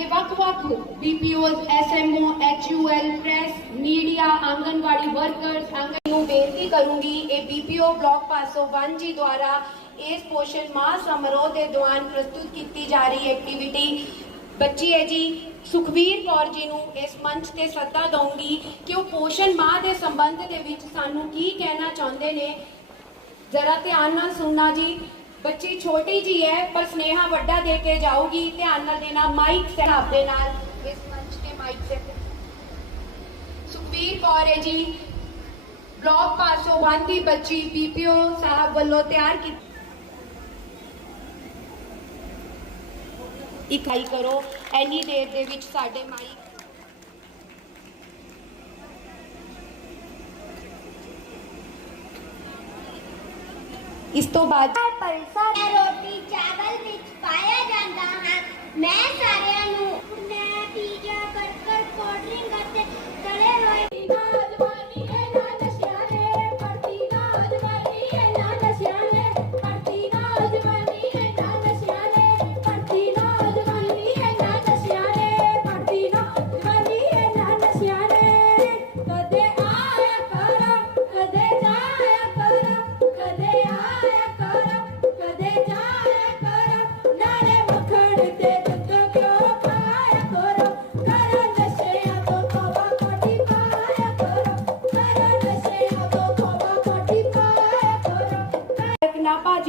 ਦੇ ਵੱਖ-ਵੱਖ BPOs SMO HUL press media anganwadi workers ਆਂਗਨ ਨੂੰ ਬੇਨਤੀ ਕਰੂੰਗੀ, ਇਹ ਬੀਪੀਓ ਬਲਾਕ ਪਾਸੋਂ 1 ਜੀ ਦੁਆਰਾ ਇਸ ਪੋਸ਼ਣ ਮਾਹ ਸਮਾਰੋਹ ਦੇ ਦੌਰਾਨ ਪ੍ਰਸਤੁਤ ਕੀਤੀ ਜਾ ਰਹੀ ਐਕਟੀਵਿਟੀ ਬੱਚੀ ਹੈ ਜੀ, ਸੁਖਵੀਰ ਕੌਰ ਜੀ ਨੂੰ ਇਸ ਮੰਚ ਤੇ ਸੱਦਾ ਦਊਂਗੀ ਕਿ ਉਹ ਪੋਸ਼ਣ ਮਾਹ ਦੇ ਸੰਬੰਧ ਦੇ ਵਿੱਚ ਸਾਨੂੰ ਕੀ ਕਹਿਣਾ ਚਾਹੁੰਦੇ ਨੇ। ਜਰਾ ਧਿਆਨ ਨਾਲ ਸੁਣਨਾ ਜੀ। ਬੱਚੀ ਛੋਟੀ ਜੀ ਹੈ, ਪਰ ਸਨੇਹਾ ਵੱਡਾ ਦੇ ਕੇ ਜਾਊਗੀ, ਧਿਆਨ ਨਾਲ ਦੇਣਾ ਮਾਈਕ ਸਹਿਬ ਦੇ ਨਾਲ। ਇਸ ਮੰਚ ਤੇ ਮਾਈਕ ਤੇ ਸੁਖਵੀਰ ਕੌਰ ਹੈ ਜੀ ਬਲਾਕ ਪਾਸੋਂ ਵਨ ਦੀ ਬੱਚੀ ਬੀਪੀਓ ਸਾਹਿਬ ਵੱਲੋਂ ਤਿਆਰ ਕੀਤੀ ਇਕਾਈ ਕਰੋ, ਐਨੀ ਦੇਰ ਦੇ ਵਿੱਚ ਸਾਡੇ ਮਾਈਕ ਇਸ ਤੋਂ ਬਾਅਦ ਪਲਸਾ ਰੋਟੀ ਚਾਵਲ ਵਿੱਚ ਪਾਇਆ ਜਾਂਦਾ ਹੈ। ਮੈਂ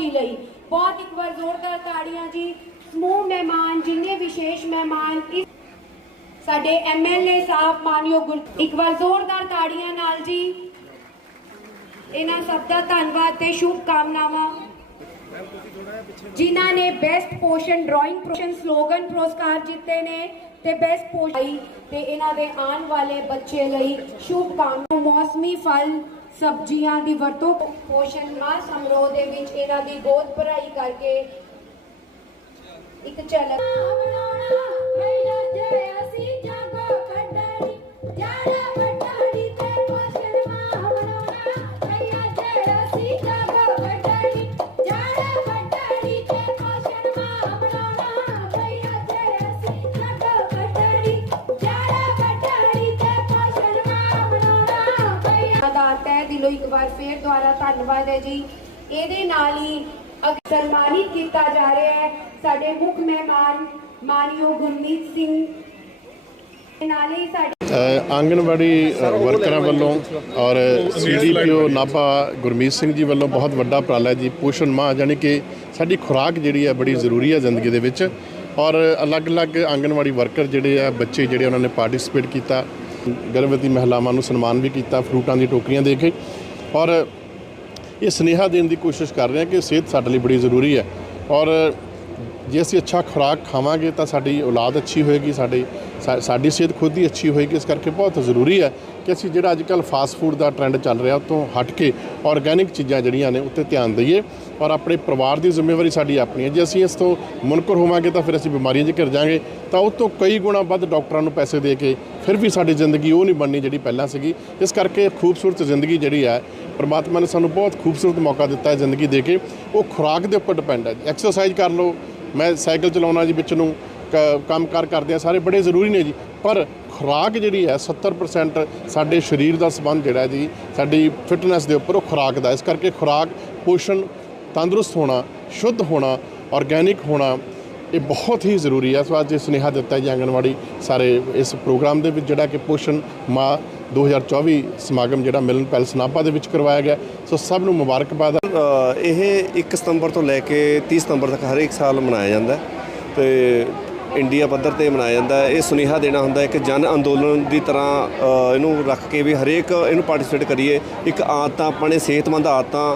ਜੀ ਲਈ। ਬਹੁਤ ਇੱਕ ਵਾਰ ਜ਼ੋਰਦਾਰ ਤਾੜੀਆਂ ਜੀ। ਸਮੂਹ ਮਹਿਮਾਨ, ਜਿੰਨੇ ਵਿਸ਼ੇਸ਼ ਮਹਿਮਾਨ, ਇਸ ਸਾਡੇ ਐਮਐਲਏ ਸਾਹਿਬ ਮਾਨਯੋਗ ਇੱਕ ਵਾਰ ਜ਼ੋਰਦਾਰ ਤਾੜੀਆਂ ਨਾਲ ਜੀ। ਇਹਨਾਂ ਸਭ ਦਾ ਧੰਨਵਾਦ ਤੇ ਸ਼ੁਭ ਕਾਮਨਾਵਾਂ। ਜਿਨ੍ਹਾਂ ਨੇ best Poshan drawing Poshan slogan ਪੁਰਸਕਾਰ ਜਿੱਤੇ ਨੇ ਤੇ ਬੈਸਟ ਪੋਸ਼ਨ ਤੇ ਇਹਨਾਂ ਦੇ ਆਉਣ ਵਾਲੇ ਬੱਚੇ ਲਈ ਸ਼ੁਭ ਕਾਮਨਾ ਮੌਸਮੀ ਫਲ ਸਬਜ਼ੀਆਂ ਦੀ ਵਰਤੋਂ ਪੋਸ਼ਣ ਮਾਹ ਸਮਾਰੋਹ ਦੇ ਵਿੱਚ ਇਹਨਾਂ ਦੀ ਗੋਦ ਭਰਾਈ ਕਰਕੇ ਇੱਕ ਝਲਕ ਦਿਲੋਂ ਇੱਕ ਵਾਰ ਫੇਰ ਦੁਆਰਾ ਧੰਨਵਾਦ ਹੈ ਜੀ। ਇਹਦੇ ਨਾਲ ਹੀ ਸਨਮਾਨਿਤ ਕੀਤਾ ਜਾ ਰਿਹਾ ਹੈ ਸਾਡੇ ਮੁੱਖ ਮਹਿਮਾਨ ਮਾਨਯੋਗ ਗੁਰਮੀਤ ਸਿੰਘ। ਦੇ ਸਾਡੇ ਅ, ਵਰਕਰਾਂ ਵੱਲੋਂ ਔਰ ਸੀਡੀਪੀਓ ਨਾਭਾ ਗੁਰਮੀਤ ਸਿੰਘ ਜੀ ਵੱਲੋਂ ਬਹੁਤ ਵੱਡਾ ਉਪਰਾਲਾ ਜੀ। ਪੋਸ਼ਣ ਮਾਹ ਜਾਣੀ ਕਿ ਸਾਡੀ ਖੁਰਾਕ ਜਿਹੜੀ ਹੈ ਬੜੀ ਜ਼ਰੂਰੀ ਹੈ ਜ਼ਿੰਦਗੀ ਦੇ ਵਿੱਚ। ਔਰ ਅਲੱਗ-ਅਲੱਗ ਆਂਗਨਵਾੜੀ ਵਰਕਰ ਜਿਹੜੇ ਆ ਬੱਚੇ ਜਿਹੜੇ ਉਹਨਾਂ ਨੇ ਪਾਰਟਿਸਿਪੇਟ ਕੀਤਾ। ਗਰਭਵਤੀ ਮਹਿਲਾਵਾਂ ਨੂੰ ਸਨਮਾਨ ਵੀ ਕੀਤਾ, ਫਰੂਟਾਂ ਦੀ ਟੋਕਰੀਆਂ ਦੇ ਕੇ। ਔਰ ਇਹ ਸੁਨੇਹਾ ਦੇਣ ਦੀ ਕੋਸ਼ਿਸ਼ ਕਰ ਰਹੇ ਹਾਂ ਕਿ ਸਿਹਤ ਸਾਡੇ ਲਈ ਬੜੀ ਜ਼ਰੂਰੀ ਹੈ। ਔਰ ਜੇ ਅਸੀਂ ਅੱਛਾ ਖੁਰਾਕ ਖਾਵਾਂਗੇ ਤਾਂ ਸਾਡੀ ਔਲਾਦ ਅੱਛੀ ਹੋਏਗੀ, ਸਾਡੀ ਸਾ- ਸਾਡੀ ਸਿਹਤ ਖੁਦ ਹੀ ਅੱਛੀ ਹੋਏਗੀ, ਇਸ ਕਰਕੇ ਬਹੁਤ ਜ਼ਰੂਰੀ ਹੈ ਕਿ ਅਸੀਂ ਜਿਹੜਾ ਅੱਜ ਕੱਲ੍ਹ ਫਾਸਟ ਫੂਡ ਦਾ ਟ੍ਰੈਂਡ ਚੱਲ ਰਿਹਾ, ਉਹ ਤੋਂ ਹਟ ਕੇ ਆਰਗੈਨਿਕ ਚੀਜ਼ਾਂ ਜਿਹੜੀਆਂ ਨੇ, ਉੱਤੇ ਧਿਆਨ ਦਈਏ ਔਰ ਆਪਣੇ ਪਰਿਵਾਰ ਦੀ ਜ਼ਿੰਮੇਵਾਰੀ ਸਾਡੀ ਆਪਣੀ ਹੈ। ਜੇ ਅਸੀਂ ਇਸ ਤੋਂ ਮੁਨਕਰ ਹੋਵਾਂਗੇ, ਤਾਂ ਫਿਰ ਅਸੀਂ ਬਿਮਾਰੀਆਂ 'ਚ ਘਿਰ ਜਾਾਂਗੇ। ਤਾਂ ਉਹ ਤੋਂ ਕਈ ਗੁਣਾ ਵੱਧ ਡਾਕਟਰਾਂ ਨੂੰ ਪੈਸੇ ਦੇ ਕੇ ਫਿਰ ਵੀ ਸਾਡੀ ਜ਼ਿੰਦਗੀ ਉਹ ਨਹੀਂ ਬਣਨੀ ਜਿਹੜੀ ਪਹਿਲਾਂ ਸੀਗੀ। ਇਸ ਕਰਕੇ ਖੂਬਸੂਰਤ ਜ਼ਿੰਦਗੀ ਜਿਹੜੀ ਹੈ, ਪਰਮਾਤਮਾ ਨੇ ਸਾਨੂੰ ਬਹੁਤ ਖੂਬਸੂਰਤ ਮੌਕਾ ਦਿੱਤਾ ਹੈ ਜ਼ਿੰਦਗੀ ਦੇ ਕੇ। ਉਹ ਖੁਰਾਕ ਦੇ ਉੱਪਰ ਡਿਪੈਂਡ ਹੈ। ਐਕਸਰਸਾਈਜ਼ ਕਰ ਲਓ। ਮੈਂ ਸਾਈਕਲ ਚਲਾਉਣਾ ਜੀ ਵਿੱਚ ਨੂੰ। ਕੰਮਕਾਰ ਕਰਦੇ ਆ, ਸਾਰੇ ਬੜੇ ਜ਼ਰੂਰੀ ਨੇ ਜੀ। ਪਰ ਖੁਰਾਕ ਜਿਹੜੀ ਹੈ 70% ਸਾਡੇ ਸਰੀਰ ਦਾ ਸੰਬੰਧ ਜਿਹੜਾ ਜੀ, ਸਾਡੀ ਫਿਟਨੈਸ ਦੇ ਉੱਪਰ ਉਹ ਖੁਰਾਕ ਦਾ ਇਸ ਕਰਕੇ ਖੁਰਾਕ, ਪੋਸ਼ਣ, ਤੰਦਰੁਸਤ ਹੋਣਾ, ਸ਼ੁੱਧ ਹੋਣਾ ਆਰਗੈਨਿਕ ਹੋਣਾ, ਇਹ ਬਹੁਤ ਹੀ ਜ਼ਰੂਰੀ ਹੈ। ਸੋ ਅੱਜ ਇਹ ਸੁਨੇਹਾ ਦਿੱਤਾ ਜੀ ਆਂਗਣਵਾੜੀ ਸਾਰੇ ਇਸ ਪ੍ਰੋਗਰਾਮ ਦੇ ਵਿੱਚ, ਜਿਹੜਾ ਕਿ ਪੋਸ਼ਣ ਮਾਹ 2024 ਸਮਾਗਮ ਜਿਹੜਾ ਮਿਲਨ ਪੈਲਸ ਨਾਭਾ ਦੇ ਵਿੱਚ ਕਰਵਾਇਆ ਗਿਆ। ਸੋ ਸਭ ਨੂੰ ਮੁਬਾਰਕਬਾਦ। ਇਹ 1 ਸਤੰਬਰ ਤੋਂ ਲੈ ਕੇ 30 ਸਤੰਬਰ ਤੱਕ ਹਰੇਕ ਸਾਲ ਮਨਾਇਆ ਜਾਂਦਾ ਹੈ। ਤੇ ਇੰਡੀਆ ਪੱਧਰ ਤੇ ਮਨਾਇਆ ਜਾਂਦਾ ਇਹ ਸੁਨੇਹਾ ਦੇਣਾ ਹੁੰਦਾ ਇੱਕ ਜਨ ਅੰਦੋਲਨ ਦੀ ਤਰ੍ਹਾਂ ਇਹਨੂੰ ਰੱਖ ਕੇ ਵੀ ਹਰੇਕ ਇਹਨੂੰ ਪਾਰਟਿਸਿਪੇਟ ਕਰੀਏ। ਇੱਕ ਆਦਤਾਂ ਆਪਣੇ ਸਿਹਤਮੰਦ ਆਦਤਾਂ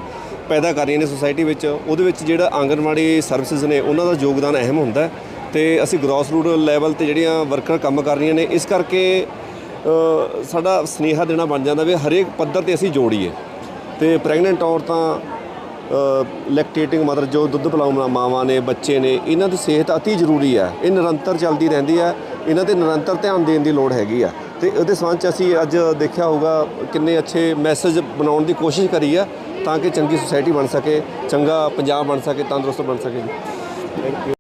ਪੈਦਾ ਕਰ ਰਹੀਆਂ ਨੇ ਸੁਸਾਇਟੀ ਵਿੱਚ। ਉਹਦੇ ਵਿੱਚ ਜਿਹੜਾ ਆਂਗਨਵਾੜੀ ਸਰਵਿਸਿਜ਼ ਨੇ, ਉਹਨਾਂ ਦਾ ਯੋਗਦਾਨ ਅਹਿਮ ਹੁੰਦਾ ਹੈ। ਤੇ ਅਸੀਂ ਗ੍ਰੋਸ ਰੂਟ ਲੈਵਲ ਤੇ ਜਿਹੜੀਆਂ ਵਰਕਰ ਕੰਮ ਕਰ ਰਹੀਆਂ ਨੇ, ਇਸ ਕਰਕੇ ਸਾਡਾ ਸੁਨੇਹਾ ਦੇਣਾ ਬਣ ਜਾਂਦਾ ਵੀ ਹਰੇਕ ਪੱਧਰ ਤੇ ਅਸੀਂ ਜੋੜੀਏ। ਤੇ ਪ੍ਰੈਗਨੈਂਟ ਔਰਤਾਂ ਲੈਕਟੇਟਿੰਗ ਮਦਰ ਜੋ ਦੁੱਧ ਪਿਲਾਉਣ ਮਾਵਾਂ ਨੇ, ਬੱਚੇ ਨੇ, ਇਹਨਾਂ ਦੀ ਸਿਹਤ ਅਤੀ ਜ਼ਰੂਰੀ ਹੈ। ਇਹ ਨਿਰੰਤਰ ਚੱਲਦੀ ਰਹਿੰਦੀ ਹੈ। ਇਹਨਾਂ ਤੇ ਨਿਰੰਤਰ ਧਿਆਨ ਦੇਣ ਦੀ ਲੋੜ ਹੈਗੀ ਆ। ਤੇ ਉਹਦੇ ਸੰਬੰਧ ਚ ਅਸੀਂ ਅੱਜ ਦੇਖਿਆ ਹੋਊਗਾ ਕਿੰਨੇ ਅੱਛੇ ਮੈਸੇਜ ਬਣਾਉਣ ਦੀ ਕੋਸ਼ਿਸ਼ ਕਰੀ ਆ ਤਾਂ ਕਿ ਚੰਗੀ ਸੁਸਾਇਟੀ ਬਣ ਸਕੇ, ਚੰਗਾ ਪੰਜਾਬ ਬਣ ਸਕੇ, ਤੰਦਰੁਸਤ ਬਣ ਸਕੇ ਥੈਂਕ ਯੂ